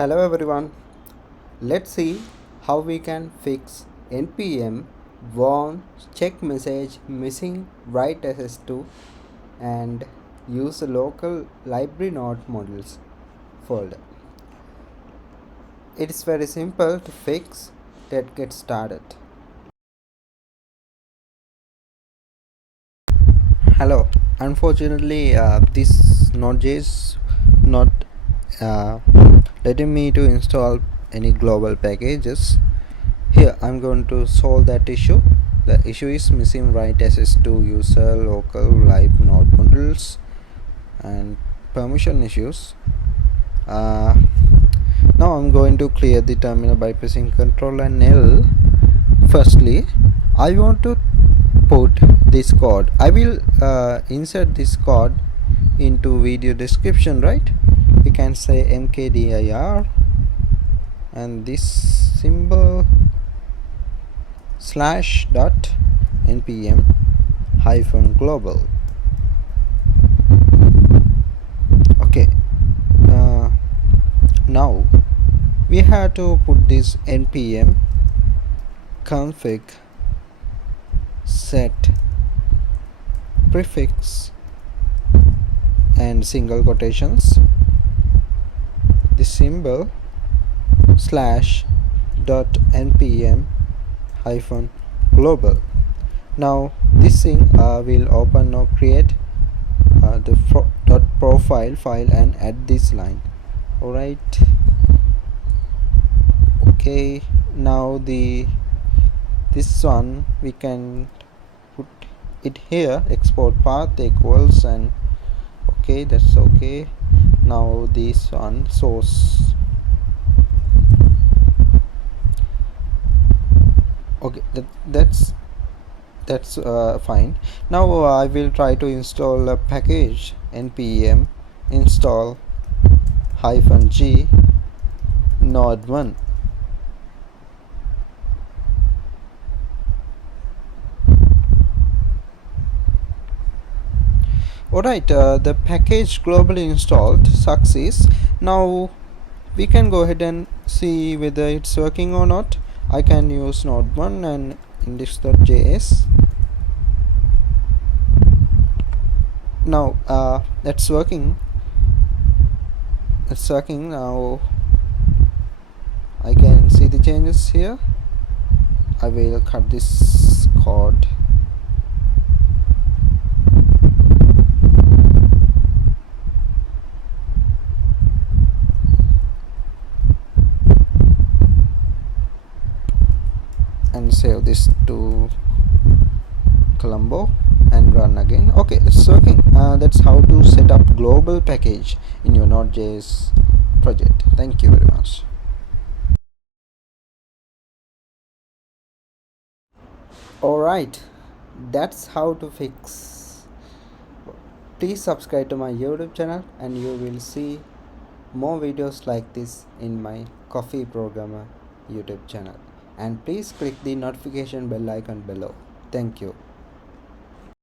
Hello everyone. Let's see how we can fix npm warn check message missing write ss2 and use the local library node modules folder. It is very simple to fix. Let's get started. Hello. Unfortunately, this Node.js not uh, letting me to install any global packages. Here I'm going to solve that issue. The issue is missing write ss2 user local live node modules and permission issues. Now I'm going to clear the terminal by pressing Ctrl and L. Firstly, I want to put this code. I will insert this code into video description, right? We can say mkdir and this symbol slash dot npm hyphen global. Okay, now we have to put this npm config set prefix and single quotations the symbol slash dot npm hyphen global. Now this thing will open or create the dot profile file and add this line. Alright, okay, now this one we can put it here, export path equals, and okay, that's okay. Now this one source, okay, that's fine. Now I will try to install a package npm install -g node1. Alright, the package globally installed success. Now we can go ahead and see whether it's working or not. I can use node1 and index.js. Now that's working. It's working now. I can see the changes here. I will cut this code. And save this to Colombo and run again. Okay, it's working. That's how to set up global package in your Node.js project. Thank you very much. Alright, that's how to fix. Please subscribe to my YouTube channel and you will see more videos like this in my Coffee Programmer YouTube channel. And please click the notification bell icon below. Thank you.